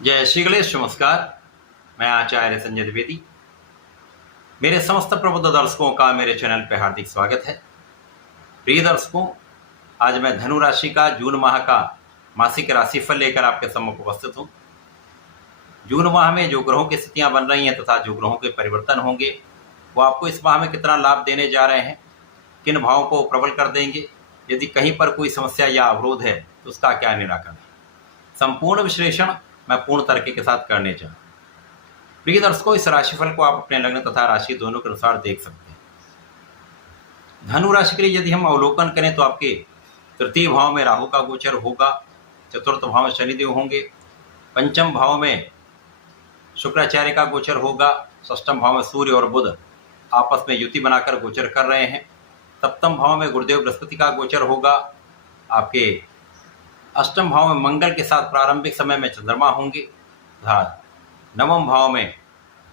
जय श्री गणेश। नमस्कार। मैं आचार्य संजय द्विवेदी। मेरे समस्त प्रबुद्ध दर्शकों का मेरे चैनल पर हार्दिक स्वागत है। प्रिय दर्शकों, आज मैं धनु राशि का जून माह का मासिक राशिफल लेकर आपके सम्मुख उपस्थित हूँ। जून माह में जो ग्रहों की स्थितियां बन रही हैं तथा जो ग्रहों के परिवर्तन होंगे वो आपको इस माह में कितना लाभ देने जा रहे हैं, किन भावों को प्रबल कर देंगे, यदि कहीं पर कोई समस्या या अवरोध है तो उसका क्या निराकरण है, संपूर्ण विश्लेषण मैं पूर्ण तरीके के साथ करने जा रहा हूं। प्रिय दर्शकों, इस राशिफल को आप अपने लग्न तथा राशि दोनों के अनुसार देख सकते हैं। धनु राशि के लिए यदि हम अवलोकन करें तो आपके तृतीय भाव में राहु का गोचर होगा, चतुर्थ भाव में शनिदेव होंगे, पंचम भाव में शुक्राचार्य का गोचर होगा, षष्ठम भाव में सूर्य और बुध आपस में युति बनाकर गोचर कर रहे हैं, सप्तम भाव में गुरुदेव बृहस्पति का गोचर होगा, आपके अष्टम भाव में मंगल के साथ प्रारंभिक समय में चंद्रमा होंगे तथा नवम भाव में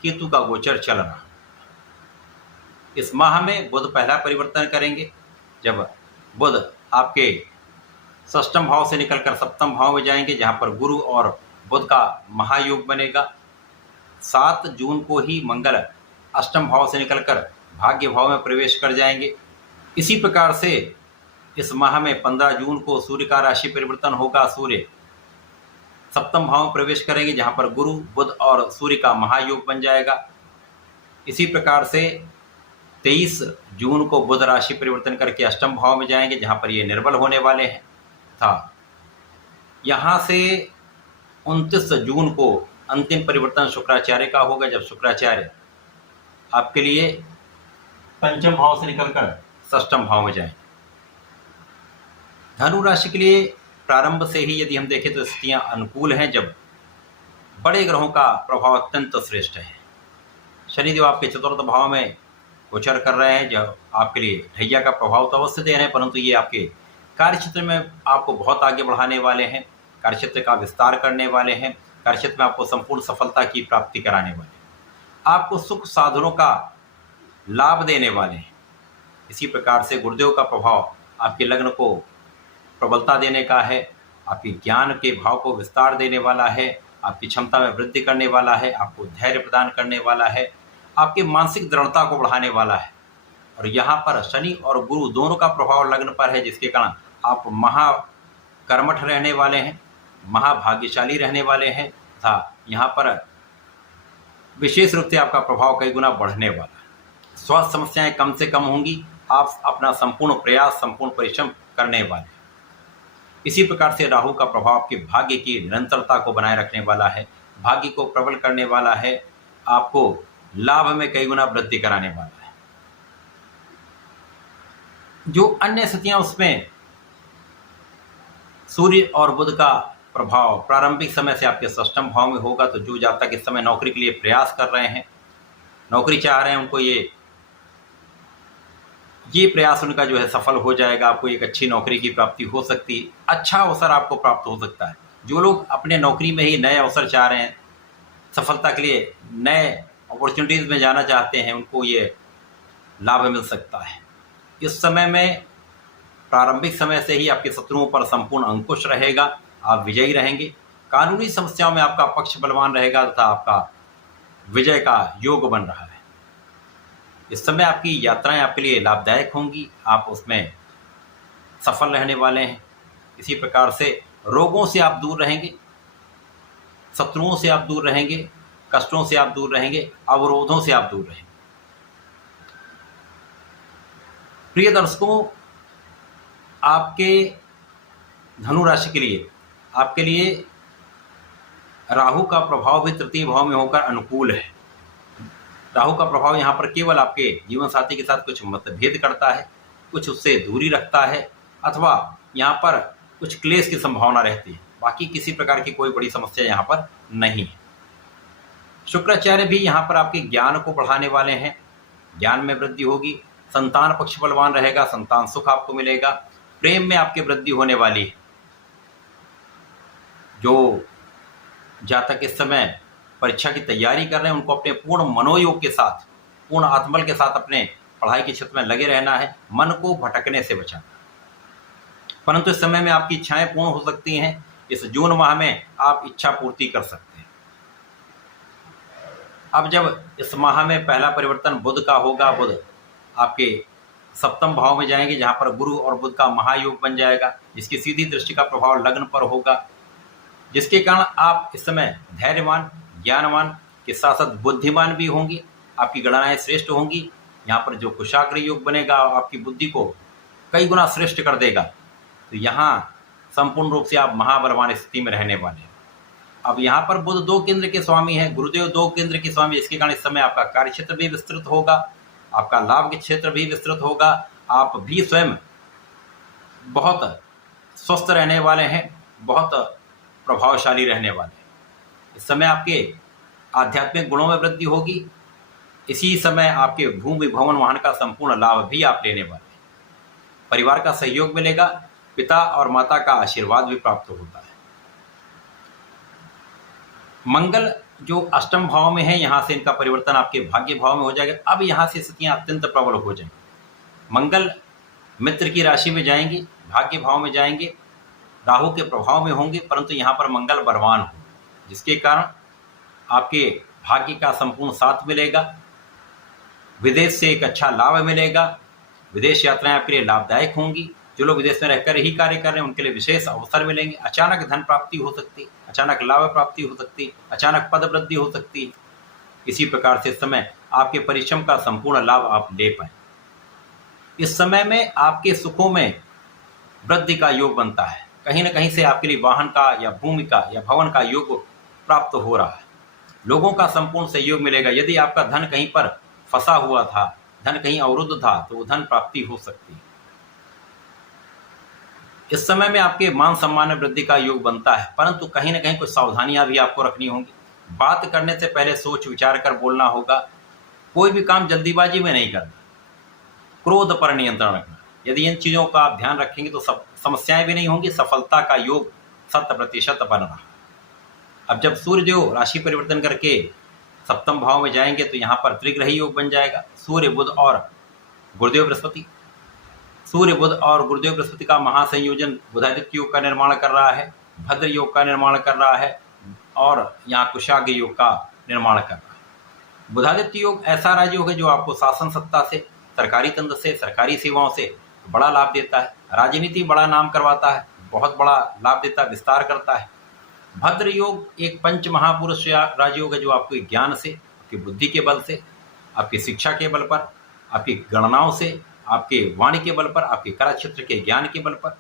केतु का गोचर चल रहा। इस माह में बुध पहला परिवर्तन करेंगे, जब बुध आपके षष्ठम भाव से निकलकर सप्तम भाव में जाएंगे, जहां पर गुरु और बुध का महायोग बनेगा। 7 जून को ही मंगल अष्टम भाव से निकलकर भाग्य भाव में प्रवेश कर जाएंगे। इसी प्रकार से इस माह में 15 जून को सूर्य का राशि परिवर्तन होगा। सूर्य सप्तम भाव में प्रवेश करेंगे, जहां पर गुरु बुध और सूर्य का महायोग बन जाएगा। इसी प्रकार से 23 जून को बुध राशि परिवर्तन करके अष्टम भाव में जाएंगे, जहां पर ये निर्बल होने वाले हैं था। यहां से 29 जून को अंतिम परिवर्तन शुक्राचार्य का होगा, जब शुक्राचार्य आपके लिए पंचम भाव से निकलकर षष्ठम भाव में जाएंगे। धनु राशि के लिए प्रारंभ से ही यदि हम देखें तो स्थितियां अनुकूल हैं, जब बड़े ग्रहों का प्रभाव अत्यंत श्रेष्ठ है। शनिदेव आपके चतुर्थ भाव में गोचर कर रहे हैं, जो आपके लिए ढैया का प्रभाव तो अवश्य दे रहे हैं, परंतु ये आपके कार्यक्षेत्र में आपको बहुत आगे बढ़ाने वाले हैं, कार्यक्षेत्र का विस्तार करने वाले हैं, कार्यक्षेत्र में आपको संपूर्ण सफलता की प्राप्ति कराने वाले हैं, आपको सुख साधनों का लाभ देने वाले हैं। इसी प्रकार से गुरुदेव का प्रभाव आपके लग्न को प्रबलता देने का है, आपके ज्ञान के भाव को विस्तार देने वाला है, आपकी क्षमता में वृद्धि करने वाला है, आपको धैर्य प्रदान करने वाला है, आपकी मानसिक दृढ़ता को बढ़ाने वाला है। और यहाँ पर शनि और गुरु दोनों का प्रभाव लग्न पर है, जिसके कारण आप महाकर्मठ रहने वाले हैं, महाभाग्यशाली रहने वाले हैं तथा यहाँ पर विशेष रूप से आपका प्रभाव कई गुना बढ़ने वाला है। स्वास्थ्य समस्याएं कम से कम होंगी, आप अपना संपूर्ण प्रयास संपूर्ण परिश्रम करने वाले हैं। इसी प्रकार से राहु का प्रभाव आपके भाग्य की निरंतरता को बनाए रखने वाला है, भाग्य को प्रबल करने वाला है, आपको लाभ में कई गुना वृद्धि कराने वाला है। जो अन्य स्थितियां उसमें सूर्य और बुध का प्रभाव प्रारंभिक समय से आपके षष्ठम भाव में होगा, तो जो जातक इस समय नौकरी के लिए प्रयास कर रहे हैं, नौकरी चाह रहे हैं, उनको ये प्रयास उनका जो है सफल हो जाएगा। आपको एक अच्छी नौकरी की प्राप्ति हो सकती है, अच्छा अवसर आपको प्राप्त हो सकता है। जो लोग अपने नौकरी में ही नए अवसर चाह रहे हैं, सफलता के लिए नए अपॉर्चुनिटीज़ में जाना चाहते हैं, उनको ये लाभ मिल सकता है। इस समय में प्रारंभिक समय से ही आपके शत्रुओं पर संपूर्ण अंकुश रहेगा, आप विजयी रहेंगे। कानूनी समस्याओं में आपका पक्ष बलवान रहेगा तथा आपका विजय का योग बन रहा है। इस समय आपकी यात्राएं आपके लिए लाभदायक होंगी, आप उसमें सफल रहने वाले हैं। इसी प्रकार से रोगों से आप दूर रहेंगे, शत्रुओं से आप दूर रहेंगे, कष्टों से आप दूर रहेंगे, अवरोधों से आप दूर रहेंगे। प्रिय दर्शकों, आपके धनु राशि के लिए आपके लिए राहु का प्रभाव भी तृतीय भाव में होकर अनुकूल है। राहु का प्रभाव यहाँ पर केवल आपके जीवन साथी के साथ कुछ मतभेद करता है, कुछ उससे दूरी रखता है, अथवा यहाँ पर कुछ क्लेश की संभावना रहती है। बाकी किसी प्रकार की कोई बड़ी समस्या यहाँ पर नहीं है। शुक्राचार्य भी यहाँ पर आपके ज्ञान को बढ़ाने वाले हैं, ज्ञान में वृद्धि होगी, संतान पक्ष बलवान रहेगा, संतान सुख आपको मिलेगा, प्रेम में आपकी वृद्धि होने वाली है। जो जातक इस समय परीक्षा की तैयारी कर रहे हैं, उनको अपने पूर्ण मनोयोग के साथ, पूर्ण आत्मबल के साथ अपने पढ़ाई के क्षेत्र में लगे रहना है, मन को भटकने से बचाना। परंतु इस समय में आपकी इच्छाएं पूर्ण हो सकती हैं। इस जून माह में आप इच्छा पूर्ति कर सकते हैं। अब जब इस माह में पहला परिवर्तन बुध का होगा, बुध आपके सप्तम भाव में जाएंगे जहां पर गुरु और बुध का महायोग बन जाएगा, जिसकी सीधी दृष्टि का प्रभाव लग्न पर होगा, जिसके कारण आप इस समय धैर्यवान, ज्ञानवान के साथ साथ बुद्धिमान भी होंगे। आपकी गणनाएं श्रेष्ठ होंगी। यहाँ पर जो कुशाग्र योग बनेगा आपकी बुद्धि को कई गुना श्रेष्ठ कर देगा। तो यहाँ संपूर्ण रूप से आप महाबलवान स्थिति में रहने वाले हैं। अब यहाँ पर बुध 2 केंद्र के स्वामी हैं, गुरुदेव 2 केंद्र के स्वामी, इसके कारण इस समय आपका कार्य क्षेत्र भी विस्तृत होगा, आपका लाभ के क्षेत्र भी विस्तृत होगा। आप भी स्वयं बहुत स्वस्थ रहने वाले हैं, बहुत प्रभावशाली रहने वाले हैं। इस समय आपके आध्यात्मिक गुणों में वृद्धि होगी। इसी समय आपके भूमि भवन वाहन का संपूर्ण लाभ भी आप लेने वाले हैं। परिवार का सहयोग मिलेगा, पिता और माता का आशीर्वाद भी प्राप्त होता है। मंगल जो अष्टम भाव में है, यहाँ से इनका परिवर्तन आपके भाग्य भाव में हो जाएगा। अब यहाँ से स्थितियाँ अत्यंत प्रबल हो जाएंगी। मंगल मित्र की राशि में जाएंगे, भाग्य भाव में जाएंगे, राहु के प्रभाव में होंगे, परंतु यहाँ पर मंगल बलवान हो, जिसके कारण आपके भाग्य का संपूर्ण साथ मिलेगा। विदेश से एक अच्छा लाभ मिलेगा। विदेश यात्राएं आपके लिए लाभदायक होंगी। जो लोग विदेश में रहकर ही कार्य कर रहे हैं उनके लिए विशेष अवसर मिलेंगे। अचानक धन प्राप्ति हो सकती है, अचानक लाभ प्राप्ति हो सकती है, अचानक पद वृद्धि हो सकती है। इसी प्रकार से इस समय आपके परिश्रम का संपूर्ण लाभ आप ले पाए। इस समय में आपके सुखों में वृद्धि का योग बनता है। कहीं ना कहीं से आपके लिए वाहन का या भूमि का या भवन का योग प्राप्त हो रहा है। लोगों का संपूर्ण सहयोग मिलेगा। यदि आपका धन कहीं पर फंसा हुआ था, धन कहीं अवरुद्ध था, तो वो धन प्राप्ति हो सकती है। इस समय में आपके मान सम्मान में वृद्धि का योग बनता है, परंतु कहीं ना कहीं कुछ सावधानियां भी आपको रखनी होंगी। बात करने से पहले सोच विचार कर बोलना होगा। कोई भी काम जल्दीबाजी में नहीं करना। क्रोध पर नियंत्रण रखना। यदि इन चीजों का आप ध्यान रखेंगे तो समस्याएं भी नहीं होंगी। सफलता का योग 100% बन रहा। अब जब सूर्यदेव राशि परिवर्तन करके सप्तम भाव में जाएंगे तो यहाँ पर त्रिग्रही योग बन जाएगा। सूर्य बुध और गुरुदेव बृहस्पति, सूर्य बुध और गुरुदेव बृहस्पति का महासंयोजन बुधादित्य योग का निर्माण कर रहा है, भद्र योग का निर्माण कर रहा है और यहाँ कुशाग्र योग का निर्माण कर रहा है। बुधादित्य योग ऐसा राजयोग है जो आपको शासन सत्ता से, सरकारी तंत्र से, सरकारी सेवाओं से बड़ा लाभ देता है। राजनीति बड़ा नाम करवाता है, बहुत बड़ा लाभ देता है, विस्तार करता है। भद्र योग एक पंच महापुरुष राजयोग है जो आपके ज्ञान से, आपकी बुद्धि के बल से, आपकी शिक्षा के बल पर, आपकी गणनाओं से, आपके वाणी के बल पर, आपके कला क्षेत्र के ज्ञान के बल पर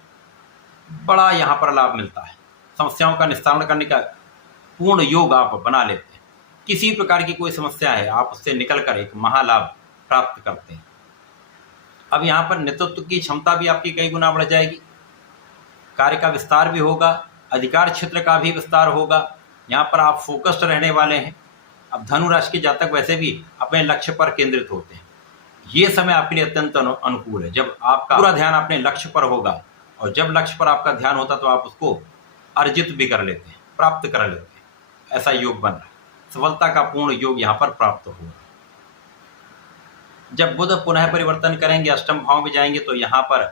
बड़ा यहाँ पर लाभ मिलता है। समस्याओं का निस्तारण करने का पूर्ण योग आप बना लेते हैं। किसी प्रकार की कोई समस्या है, आप उससे निकलकर एक महालाभ प्राप्त करते हैं। अब यहाँ पर नेतृत्व की क्षमता भी आपकी कई गुना बढ़ जाएगी। कार्य का विस्तार भी होगा, अधिकार क्षेत्र का भी विस्तार होगा। यहाँ पर आप फोकस्ड रहने वाले हैं। अब धनु राशि के जातक वैसे भी अपने लक्ष्य पर केंद्रित होते हैं। ये समय आपके लिए अत्यंत अनुकूल है, जब आपका पूरा ध्यान अपने लक्ष्य पर होगा। और जब लक्ष्य पर आपका ध्यान होता तो आप उसको अर्जित भी कर लेते हैं, प्राप्त कर लेते हैं। ऐसा योग बन रहा है। सफलता का पूर्ण योग यहाँ पर प्राप्त होगा। जब बुध पुनः परिवर्तन करेंगे, अष्टम भाव में जाएंगे, तो यहाँ पर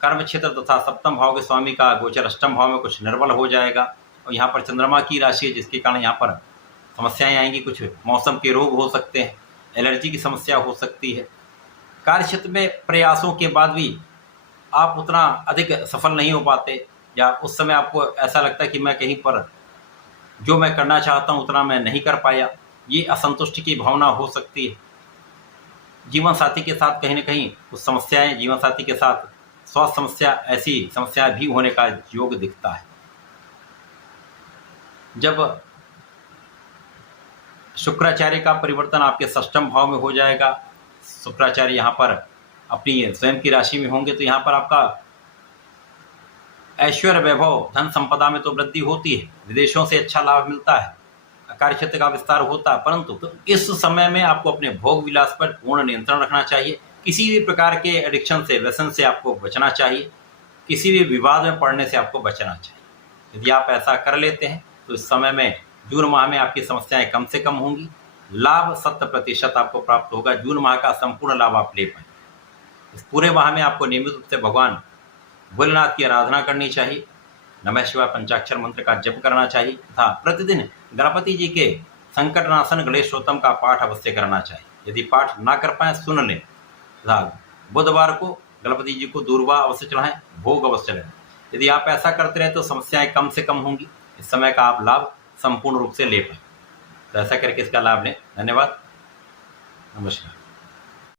कर्म क्षेत्र तथा सप्तम भाव के स्वामी का गोचर अष्टम भाव में कुछ निर्बल हो जाएगा। और यहाँ पर चंद्रमा की राशि है, जिसके कारण यहाँ पर समस्याएं आएंगी। कुछ मौसम के रोग हो सकते हैं, एलर्जी की समस्या हो सकती है। कार्य क्षेत्र में प्रयासों के बाद भी आप उतना अधिक सफल नहीं हो पाते, या उस समय आपको ऐसा लगता है कि मैं कहीं पर जो मैं करना चाहता हूँ उतना मैं नहीं कर पाया। ये असंतुष्टि की भावना हो सकती है। जीवन साथी के साथ कहीं ना कहीं कुछ समस्याएं, जीवन साथी के साथ स्वास्थ्य समस्या, ऐसी समस्या भी होने का योग दिखता है। जब शुक्राचार्य का परिवर्तन आपके षष्ठम भाव में हो जाएगा, शुक्राचार्य यहाँ पर अपनी स्वयं की राशि में होंगे, तो यहाँ पर आपका ऐश्वर्य, वैभव, धन संपदा में तो वृद्धि होती है, विदेशों से अच्छा लाभ मिलता है, कार्य क्षेत्र का विस्तार होता है। परंतु तो इस समय में आपको अपने भोग विलास पर पूर्ण नियंत्रण रखना चाहिए। किसी भी प्रकार के एडिक्शन से, व्यसन से आपको बचना चाहिए। किसी भी विवाद में पड़ने से आपको बचना चाहिए। यदि आप ऐसा कर लेते हैं तो इस समय में जून माह में आपकी समस्याएं कम से कम होंगी। लाभ 100% आपको प्राप्त होगा। जून माह का संपूर्ण लाभ आप ले पाएंगे। इस पूरे माह में आपको नियमित रूप से भगवान भोलेनाथ की आराधना करनी चाहिए। नमः शिवाय पंचाक्षर मंत्र का जप करना चाहिए तथा प्रतिदिन गणपति जी के संकटनाशन गणेशोत्तम का पाठ अवश्य करना चाहिए। यदि पाठ ना कर पाए सुन लें। बुधवार को गणपति जी को दूर्वा अवश्य चढ़ाएं, भोग अवश्य चढ़ाएं। यदि आप ऐसा करते रहे तो समस्याएं कम से कम होंगी। इस समय का आप लाभ संपूर्ण रूप से ले पाए। तो ऐसा करके इसका लाभ लें। धन्यवाद, नमस्कार।